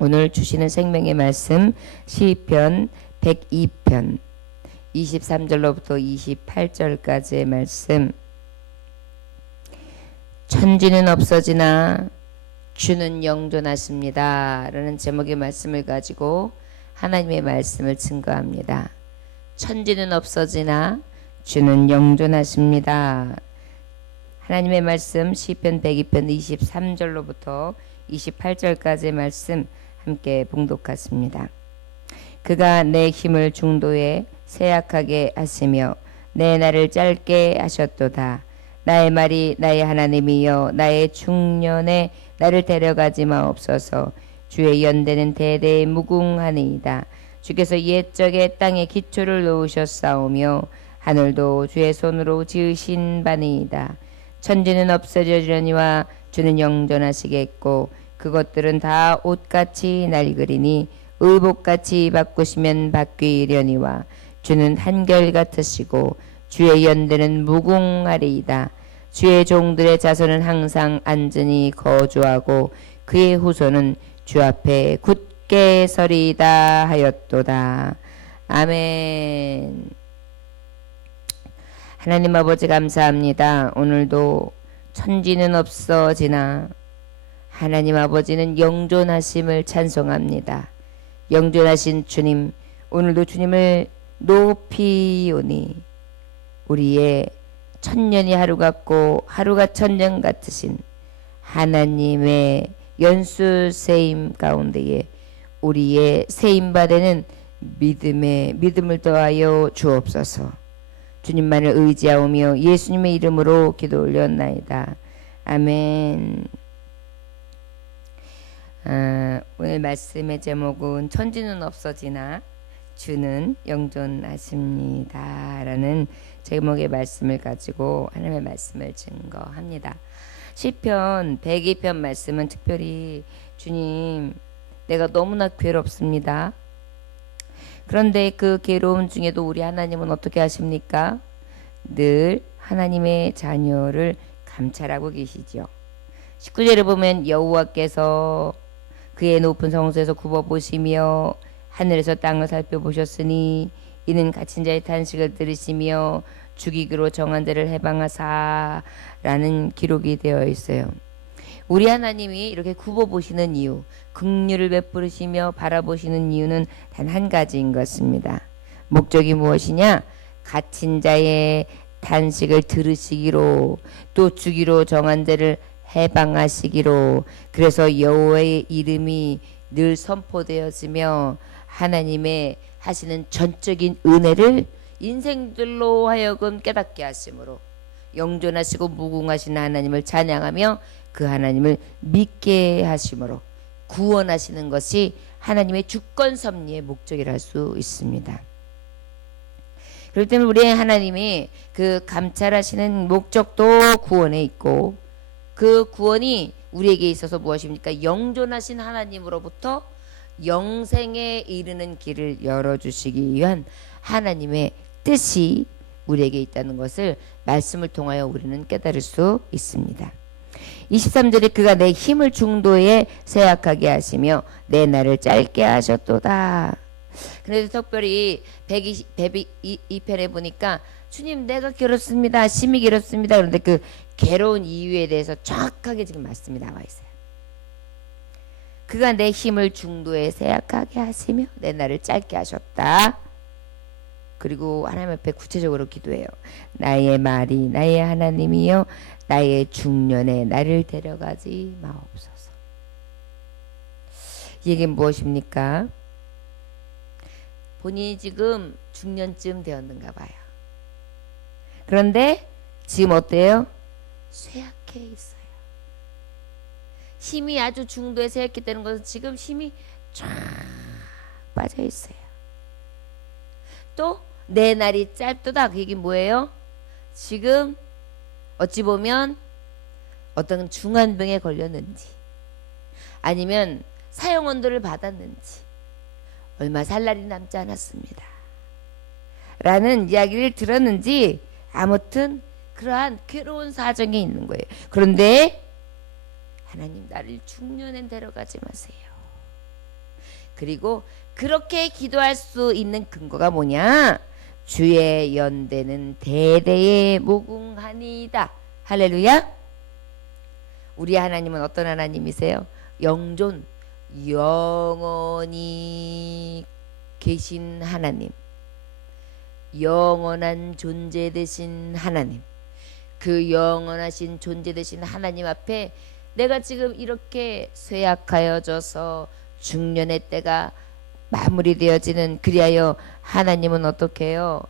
오늘 주시는 생명의 말씀 시편 102편 23절로부터 28절까지의 말씀. 천지는 없어지나 주는 영존하십니다 라는 제목의 말씀을 가지고 하나님의 말씀을 증거합니다. 천지는 없어지나 주는 영존하십니다. 하나님의 말씀 시편 102편 23절로부터 28절까지의 말씀 함께 봉독하십니다. 그가 내 힘을 중도에 쇠약하게 하시며 내 날을 짧게 하셨도다. 나의 말이 나의 하나님이여 나의 중년에 나를 데려가지 마옵소서. 주의 연대는 대대에 무궁하니이다. 주께서 옛적에 땅에 기초를 놓으셨사오며 하늘도 주의 손으로 지으신 바니이다. 천지는 없어지려니와 주는 영존하시겠고 그것들은 다 옷같이 낡으리니 의복같이 바꾸시면 바뀌려니와 주는 한결같으시고 주의 연대는 무궁하리이다. 주의 종들의 자손은 항상 안전히 거주하고 그의 후손은 주 앞에 굳게 서리이다 하였도다. 아멘. 하나님 아버지 감사합니다. 오늘도 천지는 없어지나 하나님 아버지는 영존하심을 찬송합니다. 영존하신 주님, 오늘도 주님을 높이오니 우리의 천년이 하루 같고 하루가 천년 같으신 하나님의 연수 세임 가운데에 우리의 세임받는 믿음을 더하여 주옵소서. 주님만을 의지하오며 예수님의 이름으로 기도 올렸나이다. 아멘. 오늘 말씀의 제목은 천지는 없어지나 주는 영존하십니다 라는 제목의 말씀을 가지고 하나님의 말씀을 증거합니다. 시편 102편 말씀은 특별히 주님 내가 너무나 괴롭습니다. 그런데 그 괴로움 중에도 우리 하나님은 어떻게 하십니까? 늘 하나님의 자녀를 감찰하고 계시죠. 19절에 보면 여호와께서 그의 높은 성소에서 굽어보시며 하늘에서 땅을 살펴보셨으니 이는 갇힌 자의 탄식을 들으시며 죽이기로 정한 자를 해방하사 라는 기록이 되어 있어요. 우리 하나님이 이렇게 굽어보시는 이유, 긍휼을 베푸시며 바라보시는 이유는 단 한 가지인 것입니다. 목적이 무엇이냐? 갇힌 자의 탄식을 들으시기로 또 주기로 정한 자를 해방하시기로. 그래서 여호와의 이름이 늘 선포되어지며 하나님의 하시는 전적인 은혜를 인생들로 하여금 깨닫게 하심으로 영존하시고 무궁하신 하나님을 찬양하며 그 하나님을 믿게 하심으로 구원하시는 것이 하나님의 주권 섭리의 목적이라 할 수 있습니다. 그렇기 때문에 우리 하나님이 그 감찰하시는 목적도 구원에 있고 그 구원이 우리에게 있어서 무엇입니까? 영존하신 하나님으로부터 영생에 이르는 길을 열어주시기 위한 하나님의 뜻이 우리에게 있다는 것을 말씀을 통하여 우리는 깨달을 수 있습니다. 23절에 그가 내 힘을 중도에 쇠약하게 하시며 내 날을 짧게 하셨도다. 그래서 특별히 102편에 보니까 주님 내가 괴롭습니다. 심히 괴롭습니다. 그런데 그 괴로운 이유에 대해서 정확하게 지금 말씀이 나와 있어요. 그가 내 힘을 중도에 쇠약하게 하시며 내 날을 짧게 하셨다. 그리고 하나님 앞에 구체적으로 기도해요. 나의 말이 나의 하나님이여 나의 중년에 나를 데려가지 마옵소서. 이게 무엇입니까? 본인이 지금 중년쯤 되었는가 봐요. 그런데 지금 어때요? 쇠약해 있어요. 힘이 아주 중도에 쇠약해 되는 것은 지금 힘이 쫙 빠져 있어요. 또 내 날이 짧도다. 그 얘기 뭐예요? 지금 어찌 보면 어떤 중환병에 걸렸는지 아니면 사형언도를 받았는지 얼마 살 날이 남지 않았습니다 라는 이야기를 들었는지 아무튼 그러한 괴로운 사정이 있는 거예요. 그런데 하나님 나를 중년에 데려가지 마세요. 그리고 그렇게 기도할 수 있는 근거가 뭐냐? 주의 연대는 대대에 무궁하니이다. 할렐루야. 우리 하나님은 어떤 하나님이세요? 영존, 영원히 계신 하나님, 영원한 존재 되신 하나님, 그 영원하신 존재 되신 하나님 앞에 내가 지금 이렇게 쇠약하여져서 중년의 때가 마무리되어지는, 그리하여 하나님은 어떻게 해요?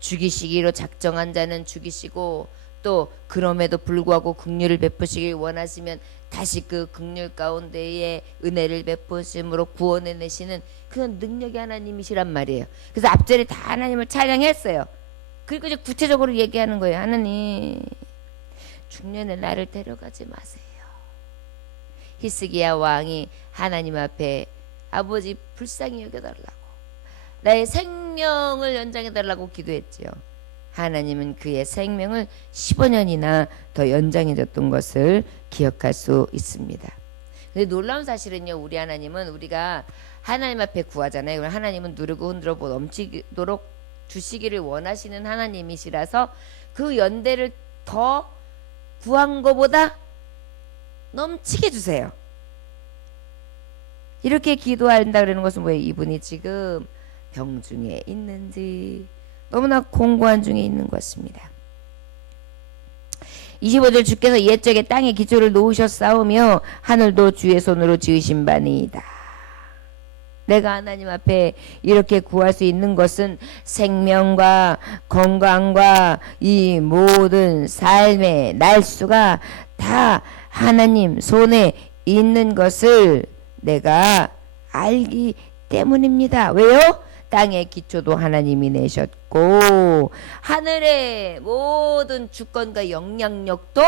죽이시기로 작정한 자는 죽이시고, 또 그럼에도 불구하고 긍휼을 베푸시길 원하시면 다시 그 긍휼 가운데에 은혜를 베푸심으로 구원해 내시는 그런 능력의 하나님이시란 말이에요. 그래서 앞절에 다 하나님을 찬양했어요. 그리고 이제 구체적으로 얘기하는 거예요. 하나님, 중년에 나를 데려가지 마세요. 히스기야 왕이 하나님 앞에 아버지 불쌍히 여겨달라고, 나의 생명을 연장해달라고 기도했지요. 하나님은 그의 생명을 15년이나 더 연장해줬던 것을 기억할 수 있습니다. 근데 놀라운 사실은요, 우리 하나님은 우리가 하나님 앞에 구하잖아요. 하나님은 누르고 흔들어 넘치도록 주시기를 원하시는 하나님이시라서 그 연대를 더 구한 것보다 넘치게 주세요. 이렇게 기도한다 그러는 것은 뭐예요? 이분이 지금 병 중에 있는지 너무나 공고한 중에 있는 것입니다. 25절, 주께서 옛적에 땅에 기초를 놓으셨사오며 하늘도 주의 손으로 지으신 바니이다. 내가 하나님 앞에 이렇게 구할 수 있는 것은 생명과 건강과 이 모든 삶의 날수가 다 하나님 손에 있는 것을 내가 알기 때문입니다. 왜요? 땅의 기초도 하나님이 내셨고 하늘의 모든 주권과 영향력도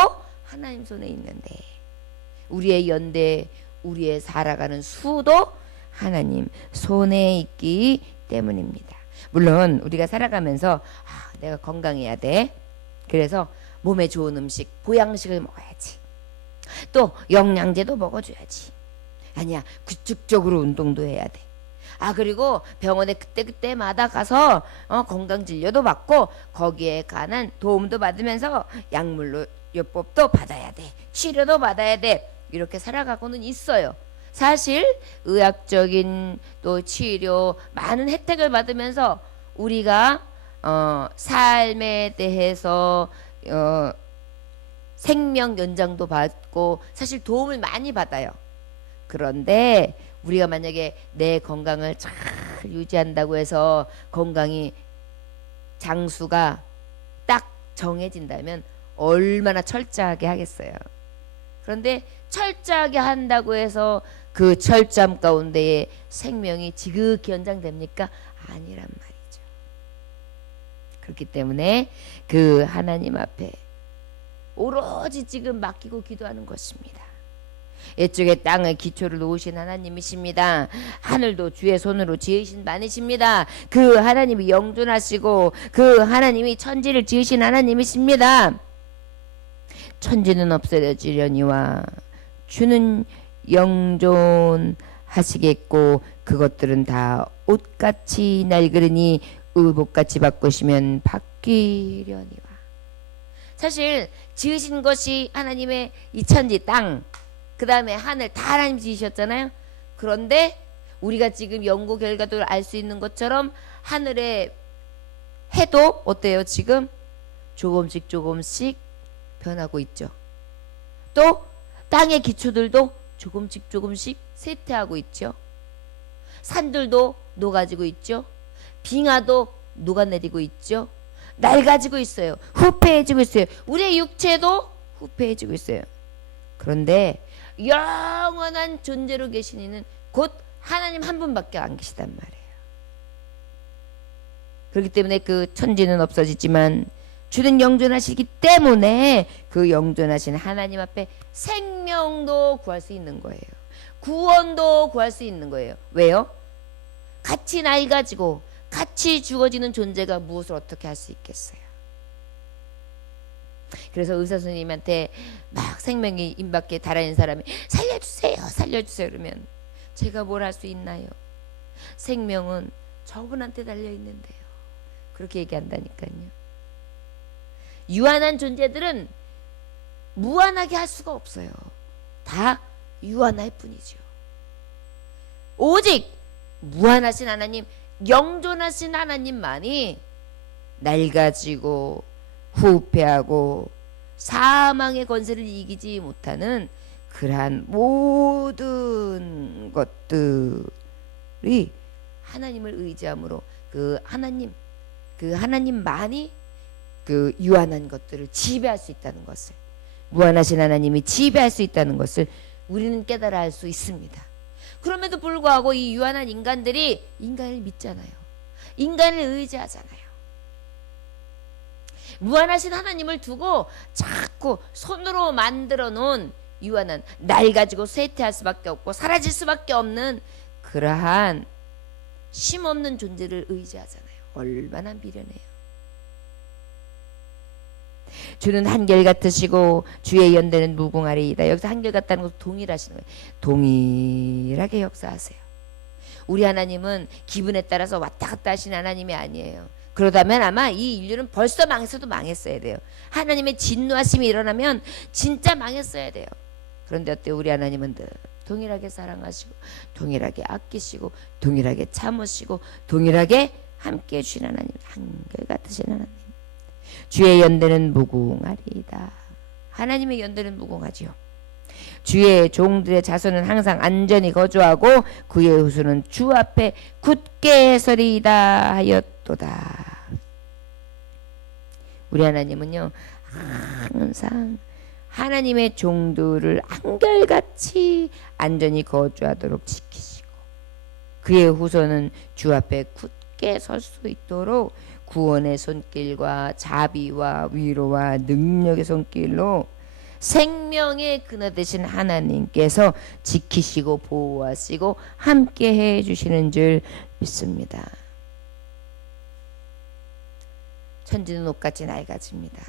하나님 손에 있는데, 우리의 연대, 우리의 살아가는 수도 하나님 손에 있기 때문입니다. 물론 우리가 살아가면서 내가 건강해야 돼. 그래서 몸에 좋은 음식, 보양식을 먹어야지. 또 영양제도 먹어줘야지. 아니야, 규칙적으로 운동도 해야 돼. 그리고 병원에 그때마다 가서 건강진료도 받고 거기에 관한 도움도 받으면서 약물로 요법도 받아야 돼. 치료도 받아야 돼. 이렇게 살아가고는 있어요. 사실 의학적인 또 치료 많은 혜택을 받으면서 우리가 삶에 대해서 생명 연장도 받고 사실 도움을 많이 받아요. 그런데 우리가 만약에 내 건강을 잘 유지한다고 해서 건강이 장수가 딱 정해진다면 얼마나 철저하게 하겠어요. 그런데 철저하게 한다고 해서 그 철저함 가운데에 생명이 지극히 연장됩니까? 아니란 말이죠. 그렇기 때문에 그 하나님 앞에 오로지 지금 맡기고 기도하는 것입니다. 옛적에 땅의 기초를 놓으신 하나님이십니다. 하늘도 주의 손으로 지으신 바니십니다. 그 하나님이 영존하시고 그 하나님이 천지를 지으신 하나님이십니다. 천지는 없어지려니와 주는 영존하시겠고 그것들은 다 옷같이 낡으리니 의복같이 바꾸시면 바뀌려니와. 사실 지으신 것이 하나님의 이 천지 땅, 그 다음에 하늘 다 하나님 지으셨잖아요. 그런데 우리가 지금 연구 결과도 알 수 있는 것처럼 하늘의 해도 어때요? 지금 조금씩 변하고 있죠. 또 땅의 기초들도 조금씩 쇠퇴하고 있죠. 산들도 녹아지고 있죠. 빙하도 녹아내리고 있죠. 낡아지고 있어요. 후패해지고 있어요. 우리의 육체도 후패해지고 있어요. 그런데 영원한 존재로 계신 이는 곧 하나님 한 분밖에 안 계시단 말이에요. 그렇기 때문에 그 천지는 없어지지만 주는 영존하시기 때문에 그 영존하신 하나님 앞에 생명도 구할 수 있는 거예요. 구원도 구할 수 있는 거예요. 왜요? 같이 낡아지고 같이 죽어지는 존재가 무엇을 어떻게 할 수 있겠어요? 그래서 의사 선생님한테 막 생명이 임박해 달아있는 사람이 살려주세요 그러면 제가 뭘 할 수 있나요? 생명은 저분한테 달려 있는데요. 그렇게 얘기한다니까요. 유한한 존재들은 무한하게 할 수가 없어요. 다 유한할 뿐이죠. 오직 무한하신 하나님, 영존하신 하나님만이 낡아지고 후패하고 사망의 권세를 이기지 못하는 그러한 모든 것들이 하나님을 의지함으로 그 하나님만이 그 유한한 것들을 지배할 수 있다는 것을, 무한하신 하나님이 지배할 수 있다는 것을 우리는 깨달아 알 수 있습니다. 그럼에도 불구하고 이 유한한 인간들이 인간을 믿잖아요. 인간을 의지하잖아요. 무한하신 하나님을 두고 자꾸 손으로 만들어 놓은 유한한, 낡아지고 쇠퇴할 수밖에 없고 사라질 수밖에 없는 그러한 쉼없는 존재를 의지하잖아요. 얼마나 미련해요. 주는 한결같으시고 주의 연대는 무궁하리이다. 여기서 한결같다는 것은 동일하시는 거예요. 동일하게 역사하세요. 우리 하나님은 기분에 따라서 왔다 갔다 하시는 하나님이 아니에요. 그러다면 아마 이 인류는 벌써 망했어도 망했어야 돼요. 하나님의 진노하심이 일어나면 진짜 망했어야 돼요. 그런데 어때요? 우리 하나님은 늘 동일하게 사랑하시고 동일하게 아끼시고 동일하게 참으시고 동일하게 함께해 주신 하나님, 한결같으신 하나님. 주의 연대는 무궁하리이다. 하나님의 연대는 무궁하지요. 주의 종들의 자손은 항상 안전히 거주하고 그의 후손은 주 앞에 굳게 서리이다 하였도다. 우리 하나님은요, 항상 하나님의 종들을 한결같이 안전히 거주하도록 지키시고 그의 후손은 주 앞에 굳게 설 수 있도록 구원의 손길과 자비와 위로와 능력의 손길로 생명의 근원 되신 하나님께서 지키시고 보호하시고 함께 해 주시는 줄 믿습니다. 천지는 옷같이 낡아집니다.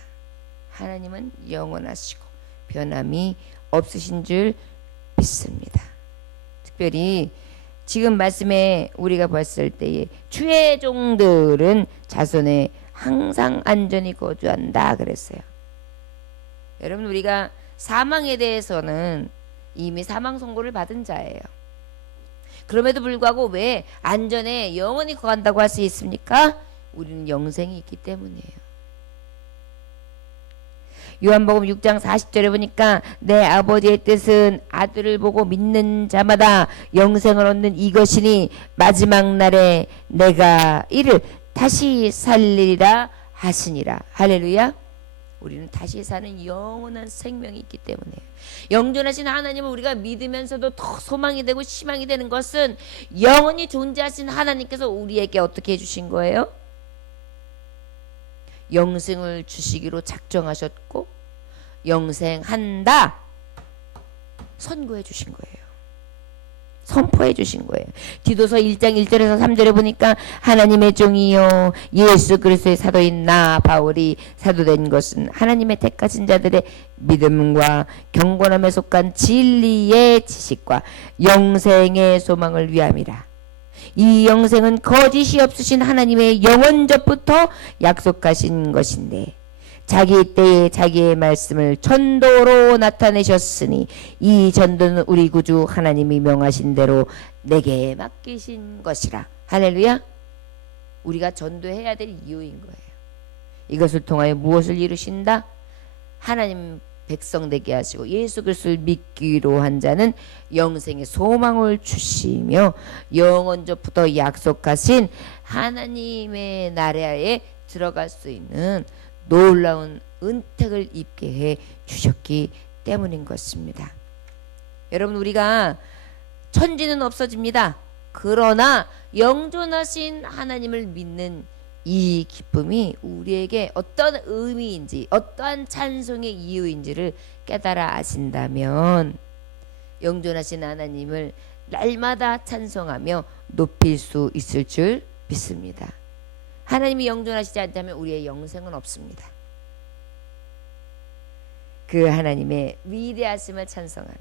하나님은 영원하시고 변함이 없으신 줄 믿습니다. 특별히 지금 말씀에 우리가 봤을 때에 주의 종들은 자손에 항상 안전히 거주한다 그랬어요. 여러분, 우리가 사망에 대해서는 이미 사망 선고를 받은 자예요. 그럼에도 불구하고 왜 안전에 영원히 거한다고 할 수 있습니까? 우리는 영생이 있기 때문이에요. 요한복음 6장 40절에 보니까 내 아버지의 뜻은 아들을 보고 믿는 자마다 영생을 얻는 이것이니 마지막 날에 내가 이를 다시 살리리라 하시니라. 할렐루야. 우리는 다시 사는 영원한 생명이 있기 때문에 영존하신 하나님을 우리가 믿으면서도 더 소망이 되고 희망이 되는 것은 영원히 존재하신 하나님께서 우리에게 어떻게 해주신 거예요? 영생을 주시기로 작정하셨고 영생한다 선고해 주신 거예요. 선포해 주신 거예요. 디도서 1장 1절에서 3절에 보니까 하나님의 종이요 예수 그리스도의 사도인 나 바울이 사도된 것은 하나님의 택하신 자들의 믿음과 경건함에 속한 진리의 지식과 영생의 소망을 위함이라. 이 영생은 거짓이 없으신 하나님의 영원전부터 약속하신 것인데 자기 때에 자기의 말씀을 전도로 나타내셨으니 이 전도는 우리 구주 하나님이 명하신 대로 내게 맡기신 것이라. 할렐루야. 우리가 전도해야 될 이유인 거예요. 이것을 통하여 무엇을 이루신다? 하나님 백성 되게 하시고 예수 그리스도를 믿기로 한 자는 영생의 소망을 주시며 영원전부터 약속하신 하나님의 나라에 들어갈 수 있는 놀라운 은택을 입게 해 주셨기 때문인 것입니다. 여러분, 우리가 천지는 없어집니다. 그러나 영존하신 하나님을 믿는 이 기쁨이 우리에게 어떤 의미인지 어떠한 찬송의 이유인지를 깨달아 아신다면 영존하신 하나님을 날마다 찬송하며 높일 수 있을 줄 믿습니다. 하나님이 영존하시지 않다면 우리의 영생은 없습니다. 그 하나님의 위대하심을 찬송하며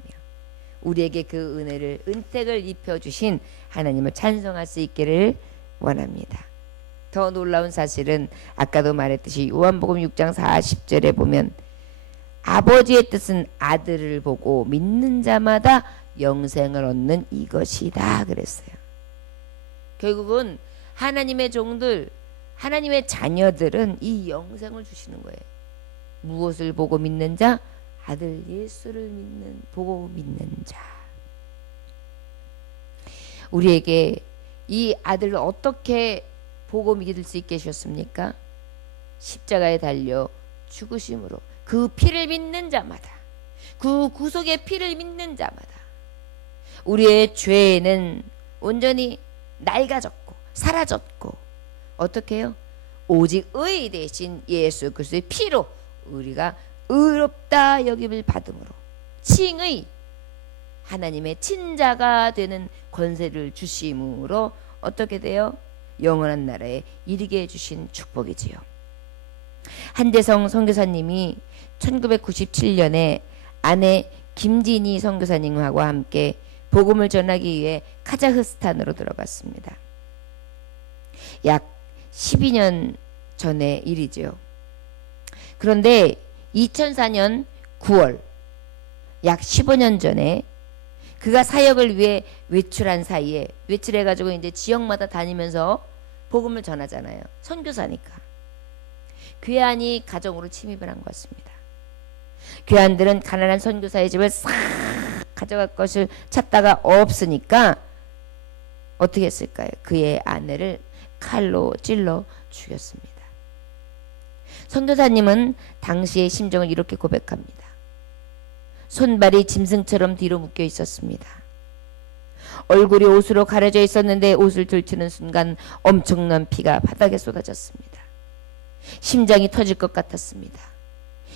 우리에게 그 은혜를 은택을 입혀주신 하나님을 찬송할 수 있기를 원합니다. 더 놀라운 사실은 아까도 말했듯이 요한복음 6장 40절에 보면 아버지의 뜻은 아들을 보고 믿는 자마다 영생을 얻는 이것이다 그랬어요. 결국은 하나님의 종들, 하나님의 자녀들은 이 영생을 주시는 거예요. 무엇을 보고 믿는 자? 아들 예수를 보고 믿는 자. 우리에게 이 아들을 어떻게 보고 믿을 수 있게 하셨습니까? 십자가에 달려 죽으심으로 그 피를 믿는 자마다, 그 구속의 피를 믿는 자마다 우리의 죄는 온전히 낡아졌고 사라졌고 어떻게 해요? 오직 의 대신 예수 그리스도의 피로 우리가 의롭다 여김을 받음으로 칭의 하나님의 친자가 되는 권세를 주심으로 어떻게 돼요? 영원한 나라에 이르게 해주신 축복이지요. 한대성 선교사님이 1997년에 아내 김진희 선교사님하고 함께 복음을 전하기 위해 카자흐스탄으로 들어갔습니다. 약 12년 전의 일이죠. 그런데 2004년 9월 약 15년 전에 그가 사역을 위해 외출한 사이에 외출해가지고 이제 지역마다 다니면서 복음을 전하잖아요. 선교사니까. 괴한이 가정으로 침입을 한 것 같습니다. 괴한들은 가난한 선교사의 집을 싹 가져갈 것을 찾다가 없으니까 어떻게 했을까요? 그의 아내를 칼로 찔러 죽였습니다. 선교사님은 당시의 심정을 이렇게 고백합니다. 손발이 짐승처럼 뒤로 묶여 있었습니다. 얼굴이 옷으로 가려져 있었는데 옷을 들치는 순간 엄청난 피가 바닥에 쏟아졌습니다. 심장이 터질 것 같았습니다.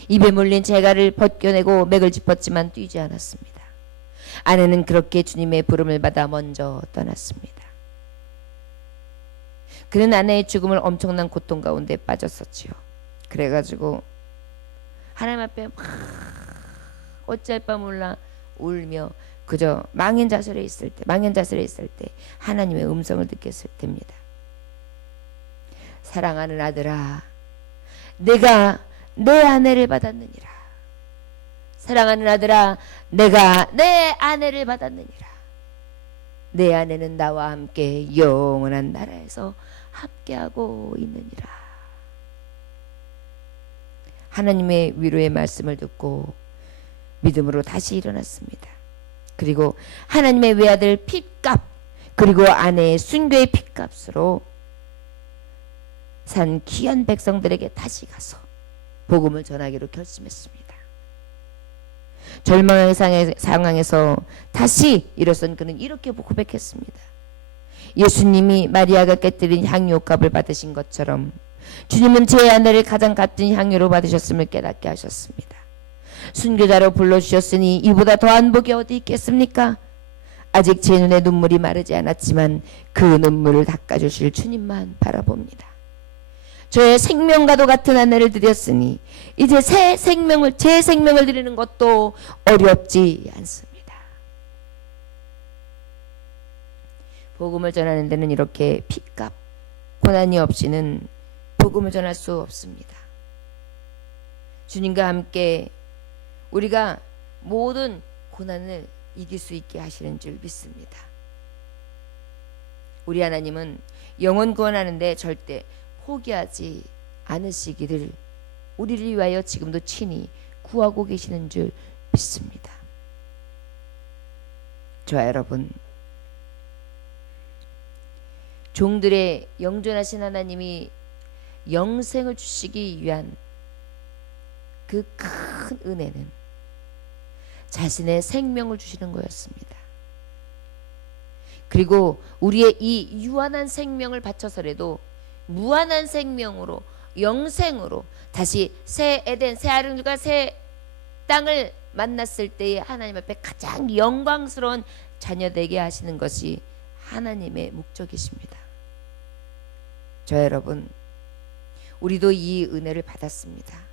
입에 물린 재갈을 벗겨내고 맥을 짚었지만 뛰지 않았습니다. 아내는 그렇게 주님의 부름을 받아 먼저 떠났습니다. 그는 아내의 죽음을 엄청난 고통 가운데 빠졌었지요. 그래가지고 하나님 앞에 막 어찌할 바 몰라 울며 그저 망연자실에 있을 때 하나님의 음성을 듣겠을 때입니다. 사랑하는 아들아, 내가 내 아내를 받았느니라. 사랑하는 아들아, 내가 내 아내를 받았느니라. 내 아내는 나와 함께 영원한 나라에서 함께하고 있느니라. 하나님의 위로의 말씀을 듣고 믿음으로 다시 일어났습니다. 그리고 하나님의 외아들 핏값 그리고 아내의 순교의 핏값으로 산 귀한 백성들에게 다시 가서 복음을 전하기로 결심했습니다. 절망의 상황에서 다시 일어선 그는 이렇게 고백했습니다. 예수님이 마리아가 깨뜨린 향유값을 받으신 것처럼 주님은 제 아내를 가장 값진 향유로 받으셨음을 깨닫게 하셨습니다. 순교자로 불러주셨으니 이보다 더한 복이 어디 있겠습니까? 아직 제 눈에 눈물이 마르지 않았지만 그 눈물을 닦아주실 주님만 바라봅니다. 저의 생명과도 같은 아내를 드렸으니 이제 제 생명을 드리는 것도 어렵지 않습니다. 복음을 전하는 데는 이렇게 핏값, 고난이 없이는 복음을 전할 수 없습니다. 주님과 함께 우리가 모든 고난을 이길 수 있게 하시는 줄 믿습니다. 우리 하나님은 영혼 구원하는데 절대 포기하지 않으시기를 우리를 위하여 지금도 친히 구하고 계시는 줄 믿습니다. 저와 여러분, 종들의 영존하신 하나님이 영생을 주시기 위한 그 큰 은혜는 자신의 생명을 주시는 거였습니다. 그리고 우리의 이 유한한 생명을 바쳐서라도 무한한 생명으로 영생으로 다시 새 에덴, 새 하늘과 새 땅을 만났을 때에 하나님 앞에 가장 영광스러운 자녀 되게 하시는 것이 하나님의 목적이십니다. 저 여러분, 우리도 이 은혜를 받았습니다.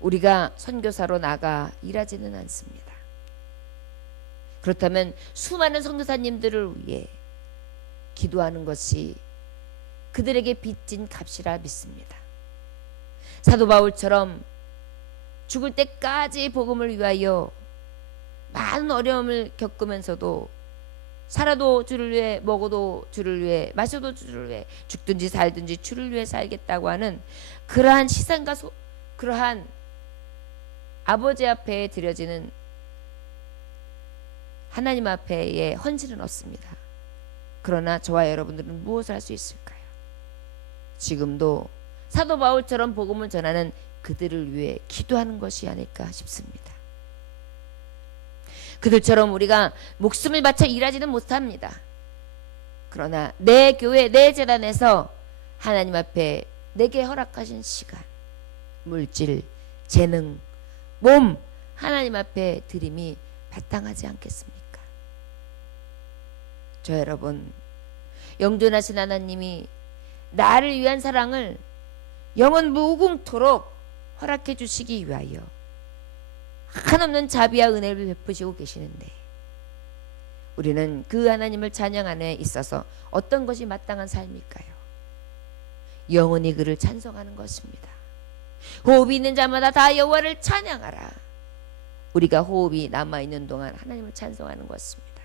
우리가 선교사로 나가 일하지는 않습니다. 그렇다면 수많은 선교사님들을 위해 기도하는 것이 그들에게 빚진 값이라 믿습니다. 사도 바울처럼 죽을 때까지 복음을 위하여 많은 어려움을 겪으면서도 살아도 주를 위해, 먹어도 주를 위해, 마셔도 주를 위해, 죽든지 살든지 주를 위해 살겠다고 하는 그러한 시선과 그러한 아버지 앞에 드려지는 하나님 앞에의 헌신은 없습니다. 그러나 저와 여러분들은 무엇을 할 수 있을까요? 지금도 사도 바울처럼 복음을 전하는 그들을 위해 기도하는 것이 아닐까 싶습니다. 그들처럼 우리가 목숨을 바쳐 일하지는 못합니다. 그러나 내 교회, 내 재단에서 하나님 앞에 내게 허락하신 시간, 물질, 재능, 몸 하나님 앞에 드림이 마땅하지 않겠습니까? 저 여러분, 영존하신 하나님이 나를 위한 사랑을 영원 무궁토록 허락해 주시기 위하여 한없는 자비와 은혜를 베푸시고 계시는데 우리는 그 하나님을 찬양하는 데 있어서 어떤 것이 마땅한 삶일까요? 영원히 그를 찬송하는 것입니다. 호흡이 있는 자마다 다 여호와를 찬양하라. 우리가 호흡이 남아있는 동안 하나님을 찬송하는 것입니다.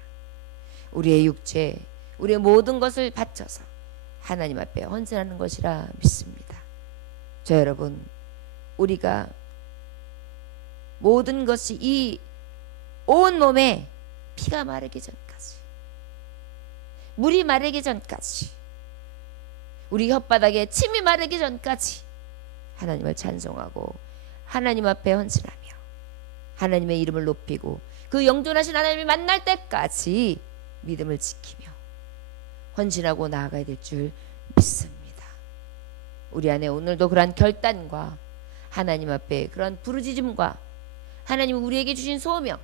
우리의 육체, 우리의 모든 것을 바쳐서 하나님 앞에 헌신하는 것이라 믿습니다. 저 여러분, 우리가 모든 것이 이 온몸에 피가 마르기 전까지, 물이 마르기 전까지, 우리 혓바닥에 침이 마르기 전까지 하나님을 찬송하고 하나님 앞에 헌신하며 하나님의 이름을 높이고 그 영존하신 하나님을 만날 때까지 믿음을 지키며 헌신하고 나아가야 될 줄 믿습니다. 우리 안에 오늘도 그러한 결단과 하나님 앞에 그런 부르짖음과 하나님 우리에게 주신 소명,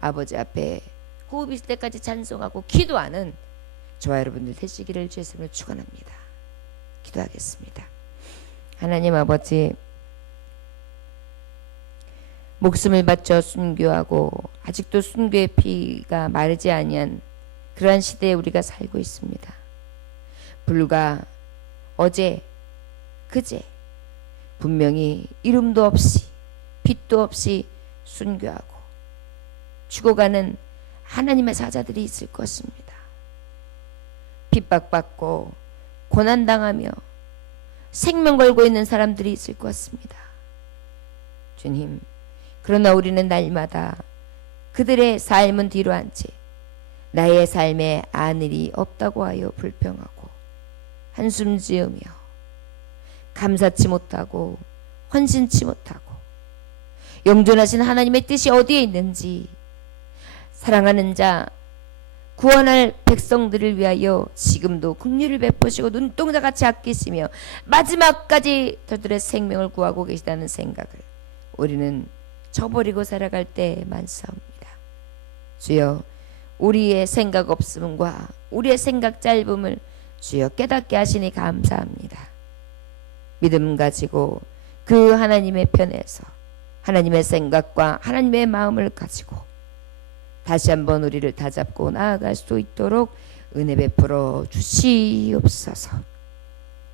아버지 앞에 호흡 있을 때까지 찬송하고 기도하는 저와 여러분들 되시기를 주의 이름으로 축원합니다. 기도하겠습니다. 하나님 아버지, 목숨을 바쳐 순교하고 아직도 순교의 피가 마르지 아니한 그러한 시대에 우리가 살고 있습니다. 불과 어제, 그제 분명히 이름도 없이 빛도 없이 순교하고 죽어가는 하나님의 사자들이 있을 것입니다. 핍박받고 고난당하며 생명 걸고 있는 사람들이 있을 것입니다. 주님, 그러나 우리는 날마다 그들의 삶은 뒤로 한 채 나의 삶에 아늘이 없다고 하여 불평하고 한숨 지으며 감사치 못하고 헌신치 못하고 영존하신 하나님의 뜻이 어디에 있는지, 사랑하는 자 구원할 백성들을 위하여 지금도 긍휼을 베푸시고 눈동자같이 아끼시며 마지막까지 저들의 생명을 구하고 계시다는 생각을 우리는 저버리고 살아갈 때 많사옵니다. 주여, 우리의 생각 없음과 우리의 생각 짧음을 주여 깨닫게 하시니 감사합니다. 믿음 가지고 그 하나님의 편에서 하나님의 생각과 하나님의 마음을 가지고 다시 한번 우리를 다잡고 나아갈 수 있도록 은혜 베풀어 주시옵소서.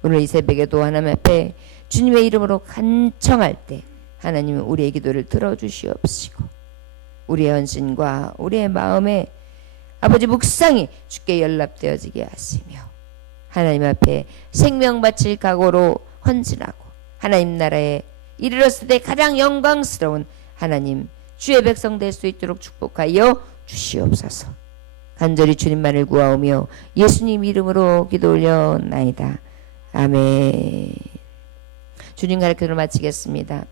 오늘 이 새벽에도 하나님 앞에 주님의 이름으로 간청할 때 하나님은 우리의 기도를 들어주시옵시고 우리의 헌신과 우리의 마음에 아버지 묵상이 주께 연락되어지게 하시며 하나님 앞에 생명 바칠 각오로 헌신하고 하나님 나라에 이르렀을 때 가장 영광스러운 하나님 주의 백성 될 수 있도록 축복하여 주시옵소서. 간절히 주님만을 구하오며 예수님 이름으로 기도 올려나이다. 아멘. 주님 가르침을 마치겠습니다.